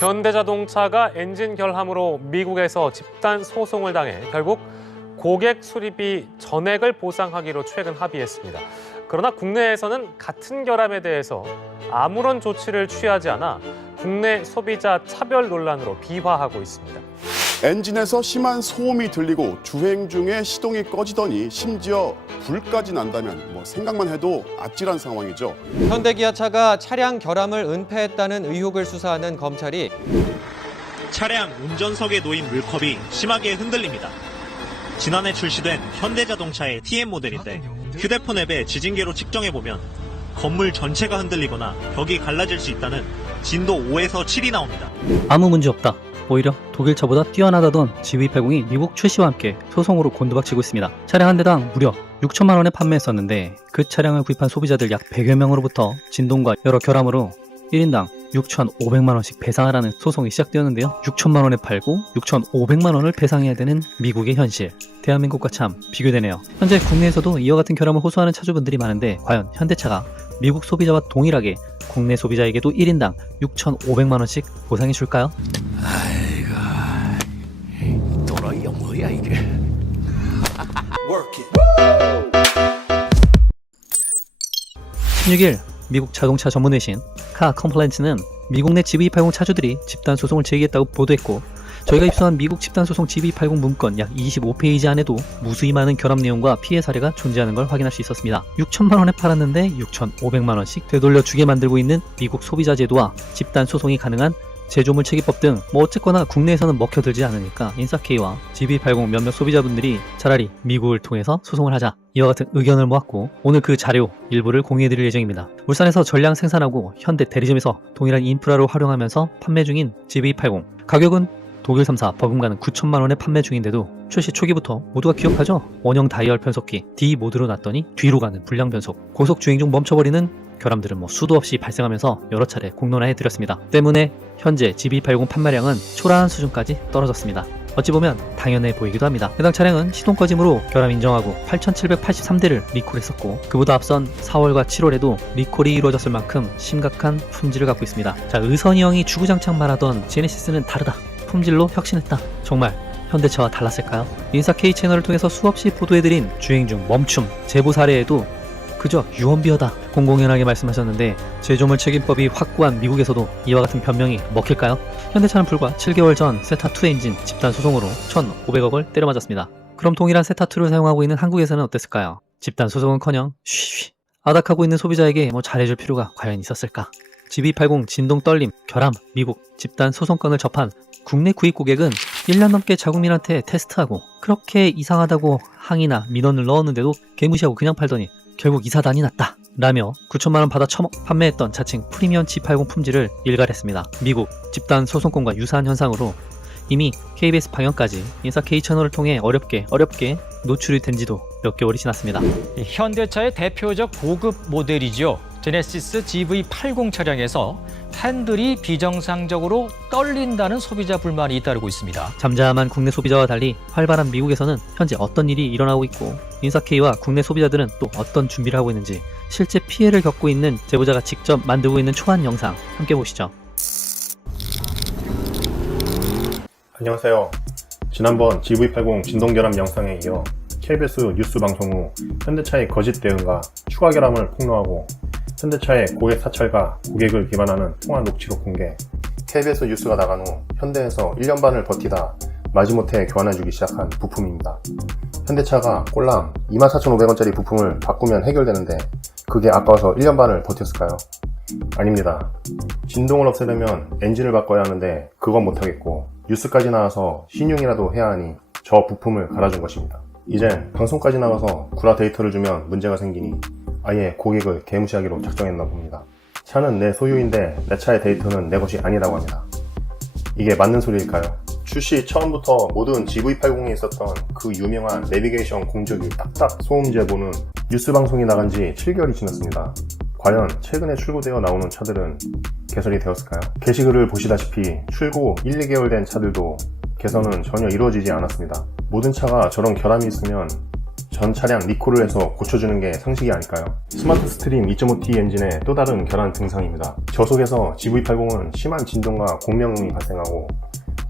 현대자동차가 엔진 결함으로 미국에서 집단 소송을 당해 결국 고객 수리비 전액을 보상하기로 최근 합의했습니다. 그러나 국내에서는 같은 결함에 대해서 아무런 조치를 취하지 않아 국내 소비자 차별 논란으로 비화하고 있습니다. 엔진에서 심한 소음이 들리고 주행 중에 시동이 꺼지더니 심지어 불까지 난다면 생각만 해도 아찔한 상황이죠. 현대기아차가 차량 결함을 은폐했다는 의혹을 수사하는 검찰이 차량 운전석에 놓인 물컵이 심하게 흔들립니다. 지난해 출시된 현대자동차의 TM 모델인데 휴대폰 앱에 지진계로 측정해보면 건물 전체가 흔들리거나 벽이 갈라질 수 있다는 진도 5에서 7이 나옵니다. 아무 문제 없다. 오히려 독일차보다 뛰어나다던 GV80이 미국 출시와 함께 소송으로 곤두박치고 있습니다. 차량 한 대당 무려 6천만 원에 판매했었는데 그 차량을 구입한 소비자들 약 100여 명으로부터 진동과 여러 결함으로 1인당 6,500만 원씩 배상하라는 소송이 시작되었는데요. 6천만 원에 팔고 6,500만 원을 배상해야 되는 미국의 현실. 대한민국과 참 비교되네요. 현재 국내에서도 이와 같은 결함을 호소하는 차주분들이 많은데 과연 현대차가 미국 소비자와 동일하게 국내 소비자에게도 1인당 6,500만 원씩 보상해 줄까요? 아이고, 도라이야 뭐야 이게. 16일 미국 자동차 전문 회신 카 컴플레인츠는 미국 내 GV80 차주들이 집단 소송을 제기했다고 보도했고, 저희가 입수한 미국 집단 소송 GV80 문건 약 25페이지 안에도 무수히 많은 결함 내용과 피해 사례가 존재하는 걸 확인할 수 있었습니다. 6천만 원에 팔았는데 6,500만 원씩 되돌려 주게 만들고 있는 미국 소비자 제도와 집단 소송이 가능한 제조물 체계법 등 어쨌거나 국내에서는 먹혀들지 않으니까 인싸K와 GV80 몇몇 소비자분들이 차라리 미국을 통해서 소송을 하자, 이와 같은 의견을 모았고 오늘 그 자료 일부를 공유해드릴 예정입니다. 울산에서 전량 생산하고 현대 대리점에서 동일한 인프라를 활용하면서 판매 중인 GV80, 가격은 독일 3사 버금가는 9천만 원에 판매 중인데도 출시 초기부터 모두가 기억하죠? 원형 다이얼 변속기 D 모드로 놨더니 뒤로 가는 불량 변속, 고속 주행 중 멈춰버리는 결함들은 수도 없이 발생하면서 여러 차례 공론화해 드렸습니다. 때문에 현재 GV80 판매량은 초라한 수준까지 떨어졌습니다. 어찌 보면 당연해 보이기도 합니다. 해당 차량은 시동 꺼짐으로 결함 인정하고 8,783대를 리콜했었고, 그보다 앞선 4월과 7월에도 리콜이 이루어졌을 만큼 심각한 품질을 갖고 있습니다. 자, 의선이 형이 주구장창 말하던 제네시스는 다르다, 품질로 혁신했다. 정말 현대차와 달랐을까요? 인싸K 채널을 통해서 수없이 보도해드린 주행 중 멈춤, 제보 사례에도 그저 유언비어다 공공연하게 말씀하셨는데, 제조물 책임법이 확고한 미국에서도 이와 같은 변명이 먹힐까요? 현대차는 불과 7개월 전 세타2 엔진 집단 소송으로 1,500억을 때려맞았습니다. 그럼 동일한 세타2를 사용하고 있는 한국에서는 어땠을까요? 집단 소송은커녕 쉬쉬 아닥하고 있는 소비자에게 잘해줄 필요가 과연 있었을까? GV80 진동 떨림, 결함, 미국 집단 소송건을 접한 국내 구입 고객은 1년 넘게 자국민한테 테스트하고 그렇게 이상하다고 항의나 민원을 넣었는데도 개무시하고 그냥 팔더니 결국 이사단이 났다 라며 9천만 원 받아 판매했던 자칭 프리미엄 G80 품질을 일갈했습니다. 미국 집단 소송권과 유사한 현상으로 이미 KBS 방영까지 인싸K 채널을 통해 어렵게 노출이 된 지도 몇 개월이 지났습니다. 현대차의 대표적 고급 모델이죠. 제네시스 GV80 차량에서 핸들이 비정상적으로 떨린다는 소비자 불만이 잇따르고 있습니다. 잠잠한 국내 소비자와 달리 활발한 미국에서는 현재 어떤 일이 일어나고 있고, 인싸K와 국내 소비자들은 또 어떤 준비를 하고 있는지 실제 피해를 겪고 있는 제보자가 직접 만들고 있는 초안 영상 함께 보시죠. 안녕하세요. 지난번 GV80 진동결함 영상에 이어 KBS 뉴스 방송 후 현대차의 거짓 대응과 추가 결함을 폭로하고 현대차의 고객 사찰과 고객을 기반하는 통화 녹취록 공개, KBS 뉴스가 나간 후 현대에서 1년 반을 버티다 마지못해 교환해주기 시작한 부품입니다. 현대차가 꼴랑 24,500원짜리 부품을 바꾸면 해결되는데 그게 아까워서 1년 반을 버텼을까요? 아닙니다. 진동을 없애려면 엔진을 바꿔야 하는데 그건 못하겠고, 뉴스까지 나와서 신용이라도 해야 하니 저 부품을 갈아준 것입니다. 이젠 방송까지 나가서 구라 데이터를 주면 문제가 생기니 아예 고객을 개무시하기로 작정했나 봅니다. 차는 내 소유인데 내 차의 데이터는 내 것이 아니라고 합니다. 이게 맞는 소리일까요? 출시 처음부터 모든 GV80에 있었던 그 유명한 내비게이션 공조기 딱딱 소음 제보는 뉴스 방송이 나간 지 7개월이 지났습니다. 과연 최근에 출고되어 나오는 차들은 개선이 되었을까요? 게시글을 보시다시피 출고 1, 2개월 된 차들도 개선은 전혀 이루어지지 않았습니다. 모든 차가 저런 결함이 있으면 전 차량 리콜을 해서 고쳐주는 게 상식이 아닐까요? 스마트 스트림 2.5T 엔진의 또 다른 결함 등장입니다. 저속에서 GV80은 심한 진동과 공명음이 발생하고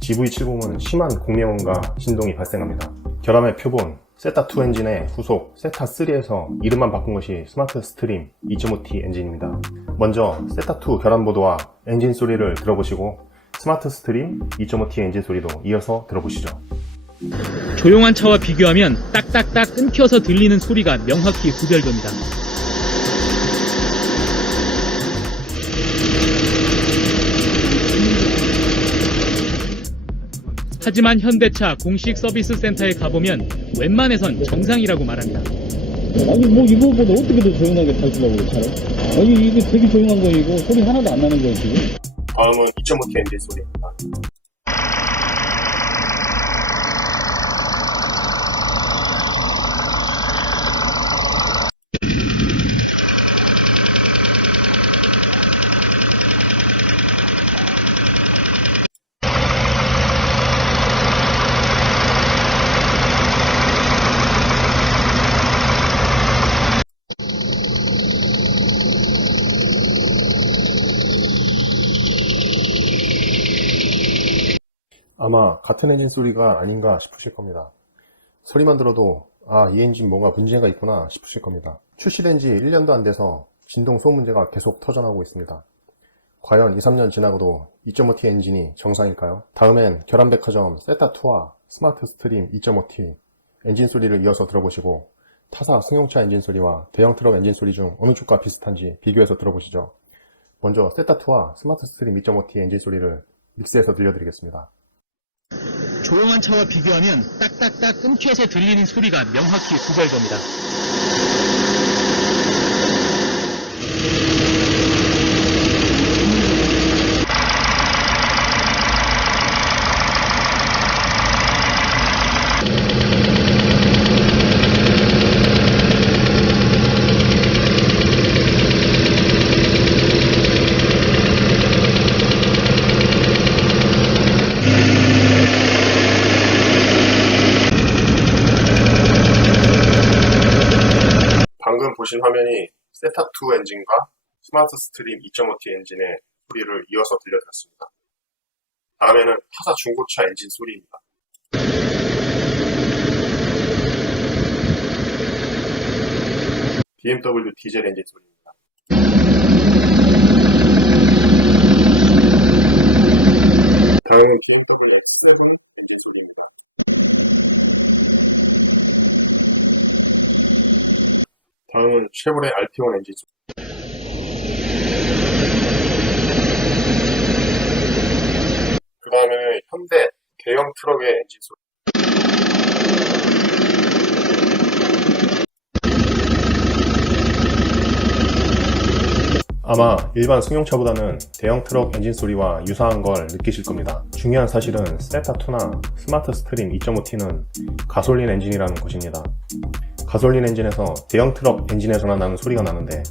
GV70은 심한 공명음과 진동이 발생합니다. 결함의 표본 세타2 엔진의 후속 세타3에서 이름만 바꾼 것이 스마트 스트림 2.5T 엔진입니다. 먼저 세타2 결함 보도와 엔진 소리를 들어보시고 스마트 스트림 2.5T 엔진 소리도 이어서 들어보시죠. 조용한 차와 비교하면 딱딱딱 끊겨서 들리는 소리가 명확히 구별됩니다. 하지만 현대차 공식 서비스 센터에 가보면 웬만해선 정상이라고 말합니다. 아니 뭐 이거보다 어떻게 더 조용하게 탈수라고 차를? 아니 이게 되게 조용한 거 이거 소리 하나도 안 나는 거예요 지금? 다음은 2.5T 엔진 소리입니다. 아마 같은 엔진 소리가 아닌가 싶으실 겁니다. 소리만 들어도 이 엔진 뭔가 문제가 있구나 싶으실 겁니다. 출시된 지 1년도 안 돼서 진동 소음 문제가 계속 터져나오고 있습니다. 과연 2, 3년 지나고도 2.5T 엔진이 정상일까요? 다음엔 결함백화점 세타2와 스마트 스트림 2.5T 엔진 소리를 이어서 들어보시고 타사 승용차 엔진 소리와 대형 트럭 엔진 소리 중 어느 쪽과 비슷한지 비교해서 들어보시죠. 먼저 세타2와 스마트 스트림 2.5T 엔진 소리를 믹스해서 들려드리겠습니다. 조용한 차와 비교하면 딱딱딱 끊겨서 들리는 소리가 명확히 구별됩니다. 방금 보신 화면이 세타2 엔진과 스마트 스트림 2.5T 엔진의 소리를 이어서 들려드렸습니다. 다음에는 타사 중고차 엔진 소리입니다. BMW 디젤 엔진 소리입니다. 다음은 BMW X7 엔진 소리입니다. 다음은 쉐보레 RT1 엔진 소리. 그 다음에는 현대 대형 트럭의 엔진 소리. 아마 일반 승용차보다는 대형 트럭 엔진 소리와 유사한 걸 느끼실 겁니다. 중요한 사실은 세타2나 스마트 스트림 2.5T는 가솔린 엔진이라는 것입니다. 가솔린 엔진에서 대형 트럭 엔진에서나 나는 소리가 나는데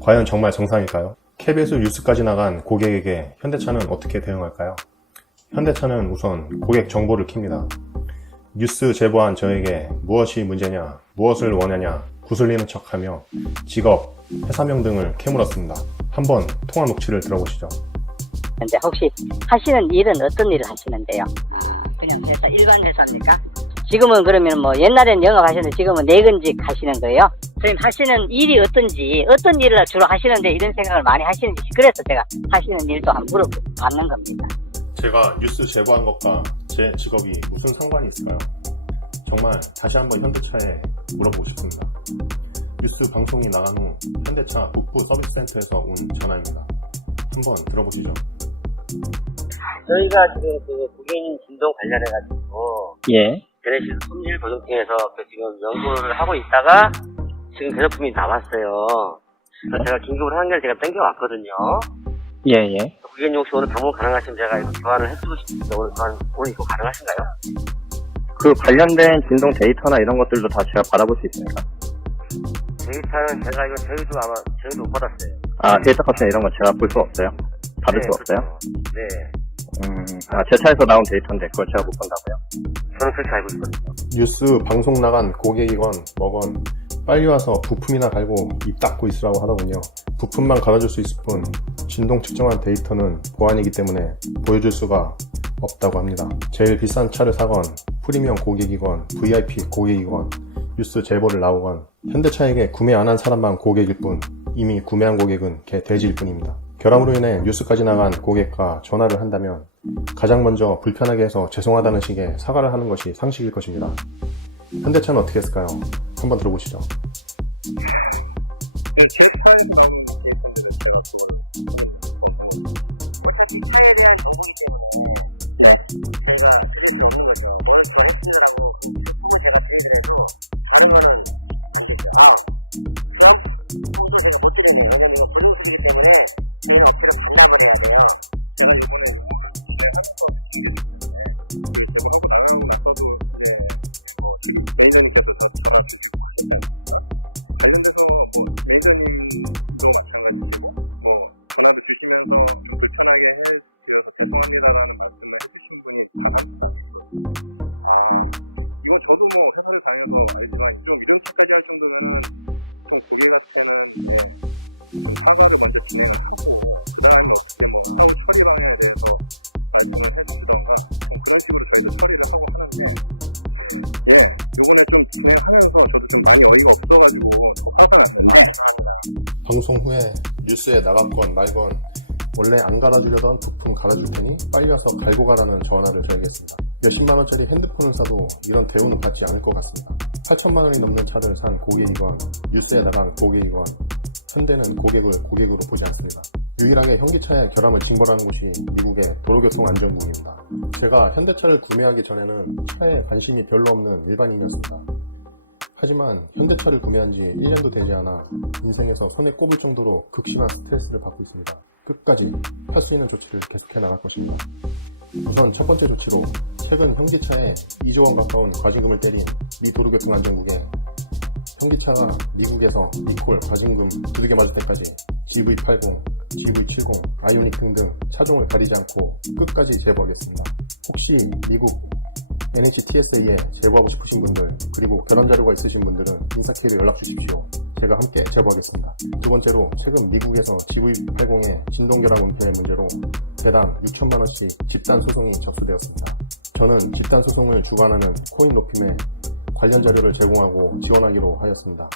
과연 정말 정상일까요? KBS 뉴스까지 나간 고객에게 현대차는 어떻게 대응할까요? 현대차는 우선 고객 정보를 킵니다. 뉴스 제보한 저에게 무엇이 문제냐, 무엇을 원하냐 구슬리는 척하며 직업, 회사명 등을 캐물었습니다. 한번 통화 녹취를 들어보시죠. 근데 혹시 하시는 일은 어떤 일을 하시는데요? 그냥 회사, 일반 회사입니까? 지금은 그러면 뭐 옛날엔 영업하셨는데 지금은 내근직 하시는 거예요? 선생님 하시는 일이 어떤지, 어떤 일을 주로 하시는데 이런 생각을 많이 하시는지, 그래서 제가 하시는 일도 한번 물어봤는 겁니다. 제가 뉴스 제보한 것과 제 직업이 무슨 상관이 있을까요? 정말 다시 한번 현대차에 물어보고 싶습니다. 뉴스 방송이 나간 후 현대차 북부 서비스 센터에서 온 전화입니다. 한번 들어보시죠. 저희가 지금 그 고객님 진동 관련해가지고 제네시스 품질 보증팀에서 지금 연구를 하고 있다가 지금 대제품이 나왔어요. 그래서 제가 긴급으로 한 개를 제가 땡겨왔거든요. 고객님 혹시 오늘 방문 가능하시면 제가 이거 교환을 해주고 싶은데 오늘 이거 가능하신가요? 그 관련된 진동 데이터나 이런 것들도 다 제가 받아볼 수 있습니까? 데이터는 제가 이거 저희도 못 받았어요. 데이터 값이나 이런 거 제가 볼 수 없어요? 받을 수 없어요? 네. 제 차에서 나온 데이터인데 그걸 제가 못 본다고요? 저는 그렇게 알고 있거든요. 뉴스 방송 나간 고객이건 뭐건 빨리 와서 부품이나 갈고 입 닫고 있으라고 하더군요. 부품만 갈아줄 수 있을 뿐 진동 측정한 데이터는 보안이기 때문에 보여줄 수가 없다고 합니다. 제일 비싼 차를 사건, 프리미엄 고객이건 VIP 고객이건 뉴스 제보를 나오건 현대차에게 구매 안 한 사람만 고객일 뿐 이미 구매한 고객은 개 돼지일 뿐입니다. 결함으로 인해 뉴스까지 나간 고객과 전화를 한다면 가장 먼저 불편하게 해서 죄송하다는 식의 사과를 하는 것이 상식일 것입니다. 현대차는 어떻게 했을까요? 한번 들어보시죠. 방송 후에 뉴스에 나갔건 말건 원래 안 갈아주려던 부품 갈아줄 테니 빨리 와서 갈고 가라는 전화를 줘야겠습니다. 몇십만 원짜리 핸드폰을 사도 이런 대우는 받지 않을 것 같습니다. 8천만 원이 넘는 차를 산 고객이건 뉴스에 나간 고객이건 현대는 고객을 고객으로 보지 않습니다. 유일하게 현기차의 결함을 징벌하는 곳이 미국의 도로교통안전국입니다. 제가 현대차를 구매하기 전에는 차에 관심이 별로 없는 일반인이었습니다. 하지만 현대차를 구매한 지 1년도 되지 않아 인생에서 손에 꼽을 정도로 극심한 스트레스를 받고 있습니다. 끝까지 할 수 있는 조치를 계속해 나갈 것입니다. 우선 첫 번째 조치로 최근 현기차에 2조 원 가까운 과징금을 때린 미 도로교통안전국에 현기차가 미국에서 리콜 과징금 두들겨 맞을 때까지 GV80, GV70, 아이오닉 등등 차종을 가리지 않고 끝까지 제보하겠습니다. 혹시 미국 NHTSA에 제보하고 싶으신 분들 그리고 결함 자료가 있으신 분들은 인사케이로 연락 주십시오. 제가 함께 제보하겠습니다. 두 번째로 최근 미국에서 GV80의 진동 결함 은폐 문제로 대당 6천만 원씩 집단 소송이 접수되었습니다. 저는 집단 소송을 주관하는 코인로핌에 관련 자료를 제공하고 지원하기로 하였습니다.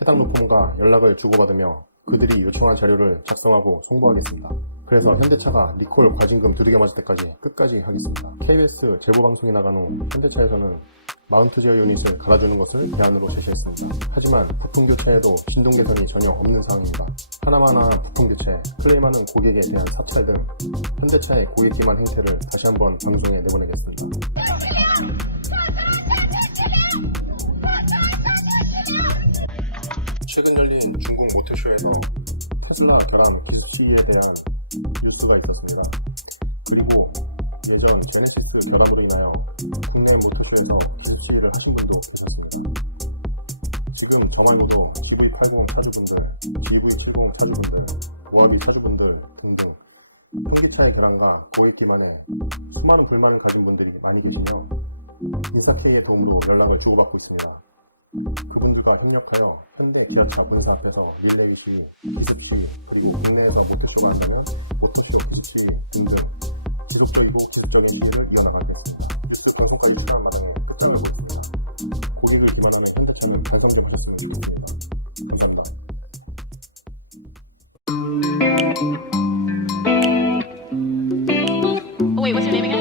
해당 로펌과 연락을 주고받으며 그들이 요청한 자료를 작성하고 송부하겠습니다. 그래서 현대차가 리콜 과징금 두들겨 맞을 때까지 끝까지 하겠습니다. KBS 제보방송이 나간 후 현대차에서는 마운트 제어 유닛을 갈아주는 것을 대안으로 제시했습니다. 하지만 부품 교체에도 진동 개선이 전혀 없는 상황입니다. 하나마나 부품 교체, 클레임하는 고객에 대한 사찰 등 현대차의 고객 기만 행태를 다시 한번 방송에 내보내겠습니다. 최근 열린 중국 모터쇼에서 테슬라 결함 기습 시위에 대한 뉴스가 있었습니다. 그리고 예전 제네시스 결함으로 인하여 국내 모터쇼에서 기습 시위를 하신 분도 계셨습니다. 지금 저 말고도 GV80 차주분들, GV70 차주분들, 모하비 차주분들 등등 현기차의 결함과 고객 기만에 수많은 불만을 가진 분들이 많이 계시며 인사케이의 도움으로 연락을 주고받고 있습니다. 그분들과 협력하여 현대 기아차 본사 앞에서 릴레이 시위, 기습 시위, 그리고 국내에서 모터쇼가 한다면 모터쇼 기습 시위 등등 지속적이고 기술적인 시위를 이어나가겠습니다. 뉴스 방송까지 필요한 마당에 끝장을 보고 있습니다. 고객을 기만하는 현대차는 반성 좀 하셨으면 좋겠습니다. 감사합니다. Wait, what's your name again?